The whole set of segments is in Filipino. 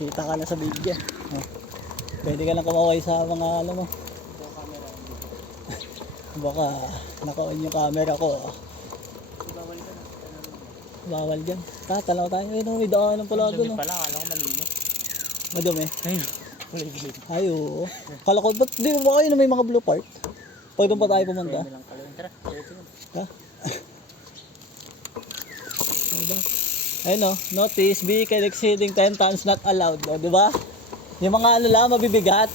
Kita ka na sa video. Oh. Pwede ka lang kumaway sa mga ano mo. Baka naka-on yung camera ko. Bawal ka na. Bawal dyan. Tatalaw tayo. Ayun, may daanan pala doon. Pala, akala ko malinis. Madumi. Ayun. Malinis. Ay, oo. Kala ko, ba't di ba kayo na may mga blue part? Pwede pa tayo pumunta? Pwede lang pala yun. Tara, diretso na. Ha? Diba? Ayun o, notice, vehicle exceeding 10 tons not allowed. O, diba? Yung mga ano lang, mabibigat.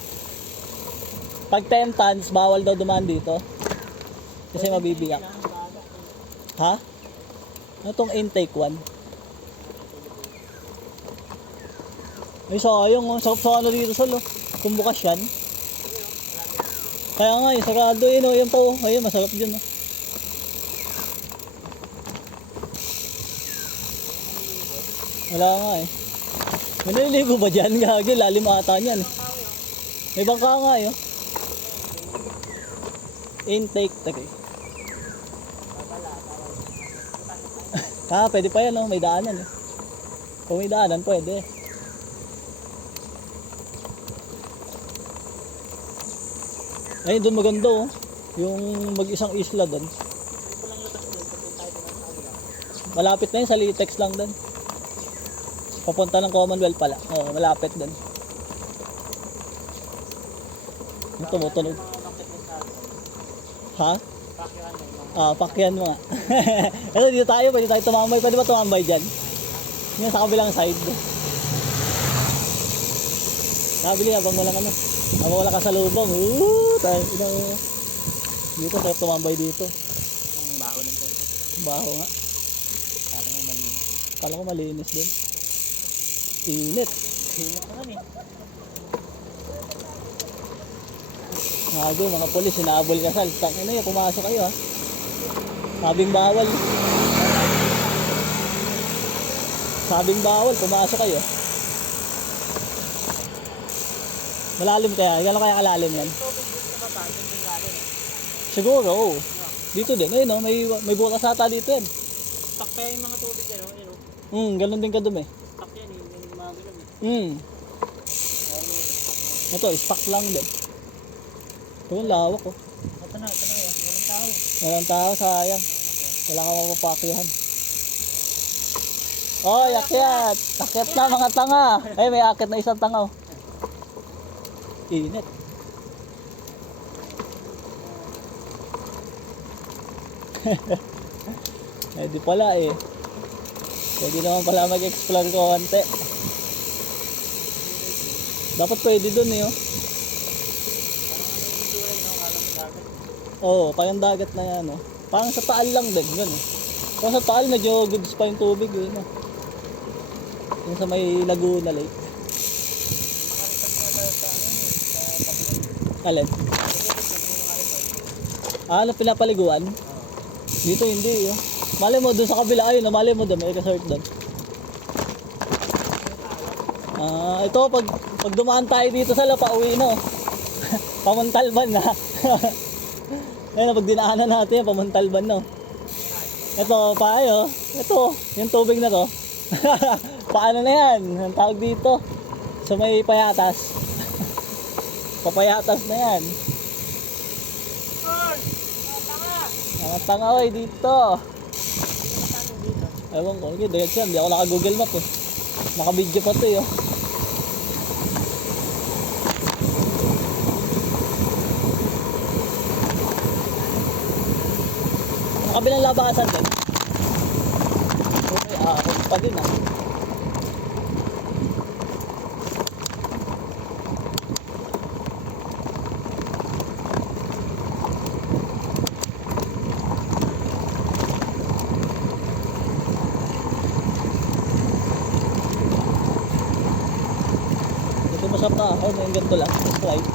Pag 10 tons, bawal daw dumaan dito. Kasi mabibiyak. Ha? Ano itong intake 1? Ay, sayang oh. Sarap sa ano dito sa lo. Kung bukas yan. Kaya nga, yung sarado yun oh. Yan pa oh. Ayun, masarap dyan oh. Wala nga eh. May naliligo ba dyan? Gagi, lalim ata niyan eh. May bangka nga eh oh. Intake, tagay. Pwede pa yan oh. May daanan eh. Kung may daanan, pwede. Ay, doon maganda oh. Yung mag-isang isla doon. Malapit na yun, sa Litex lang doon. Papunta ng Commonwealth pala. Oo, malapit doon. Yung tumutunog. Ha? Pakyan mo nga. Ito, dito tayo. Pwede tayo tumambay. Pwede ba tumambay dyan? Yung sa kabilang side. Nakabili habang walang ano. Habang wala kasalubong. Dito, sarap tumambay dito. Ang baho ng tayo. Baho nga. Kala mo malinis. Kala ko malinis din. Init. Init naman eh. Nago, mga polis, sinabol ka sal. Tangina yun, pumasok kayo ha. Sabing bawal. Sabing bawal, pumasok kayo. Malalim kaya? Gano'n kaya kalalim yan? Siguro, oo. Dito din. Ayun, no? may butas ata dito yan. Stuck kaya yung mga tubig yan, no? Ganun din kadumi. Stuck yan, yung mga ganun eh. Ito, stock lang din. Ito yung lawak, oh. Ito na, walang tao. Walang tao, sayang. Wala ka mapapakihan. Oh, akyat! Akyat na mga tanga! Ay, may akyat na isang tanga, oh. Init. Eh di pala eh. Pwede naman pala mag-explore ko konti. Dapat pwede dun eh oh. Oo, parang dagat na yan oh. Parang sa Taal lang din yun eh. Pero sa Taal medyo goods pa yung tubig eh no? Yung sa may Laguna Lake. Alin? Ano pinapaliguan? Dito hindi oh. Malay mo doon sa kabila ayun, malay mo doon may resort doon. Ito pag dumaan tayo dito sa Lapa uwi no. Pamuntalban na. Ayun pag dinaanan natin pamuntalban no. Ito payo. Ito, yung tubig na to. Paano na yan? Ang tawag dito. So may payatas. Papayatas na yan. Mga tanga oy dito. Ewan ko, okay, diretso yan. Hindi ako naka-google map eh. Naka-video pa to eh. Oh. Nakabilang labasan din. Okay, pa din ah. Masarap na ako, may ganito lang, Sprite.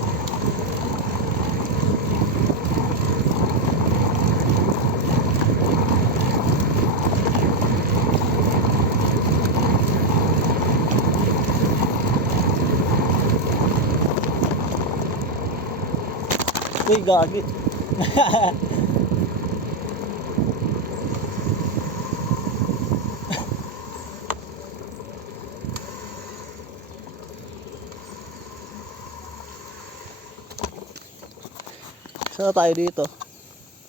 Uy, gagi. Saan tayo dito?